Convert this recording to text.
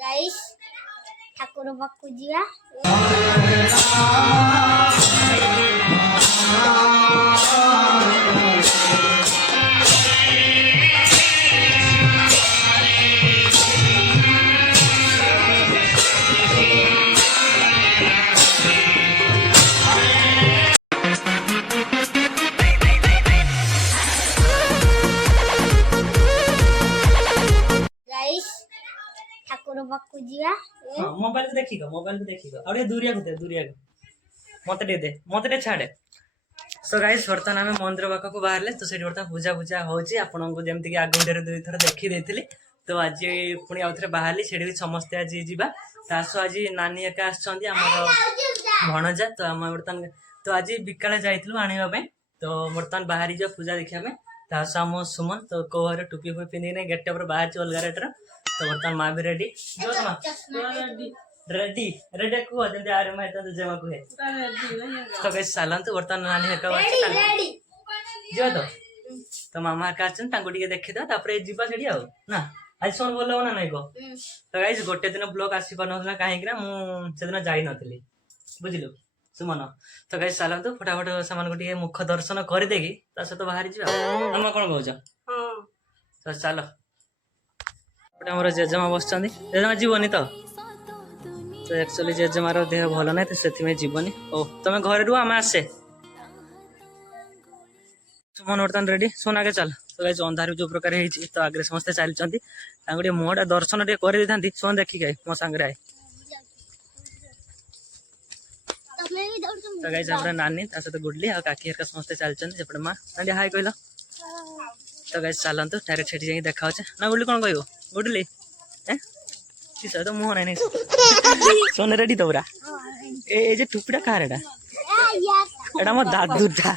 Guys Thakur पाखु जिया ठाकुर पाखु जिया mobile को देखिको और दूरिया को मते दे छाड़े। सो गाइस बर्तमान आम मंदिर पाखक बाहर तो से बर्तमान पूजा पूजा होची आपनको जमती आग वीडियो दुई थर देखी देती। तो आज पुणी आउ थे बाहरी से समस्ते आज जावा तास आज नानी एका आमर भणजा तो आम बर्तमान तो आज बिकाले जाइलु आने तो बर्तमान बाहरी जा पूजा देखा तास आम सुमन तो कौर टुपी फुपी पिंधि गेट बाहर अलग रेटर तो बर्तमान माँ भी रेडी रेडी रेडी कह जमी आरे माँ जेमा कहे तो कैसे चलतु बर्तमान नानी जा तो मामा का देखीद जीवा छेड़ी ना आज सोन बोल ना नहीं कह तो गाइस गोटे दिन ब्लॉग आसी पार ना कहीं मुझे जाई नी बुझलु सुमन तो गाइस चलतु फटाफट से मुख दर्शन करदे सहित बाहरी जा कौन कौच तो चल आम जेजेमा बस जेजेमा जीवनी तो एक्चुअली जेजेमार देह भल ना तो से जीवनी ओ तुम घर रुह आम आसे सुमन बर्तमान रेडी सुन आगे चल तो गाइस अंधार जो प्रकार तो आगे समस्ते चलते मुहटा दर्शन टे कर था सुन देखिक मो सांगे आए तो गाइस नानी सहित गुडली आ काकी समस्ते चलते माँ नानी हाय कहल तो गाइस चलतु डायरेक्ट से जाए देखा ना गुडली कौन कह गुडली तो मुह ना सोने रेडी तो पूरा ए टुपीटा कहार एटा मो दादूटा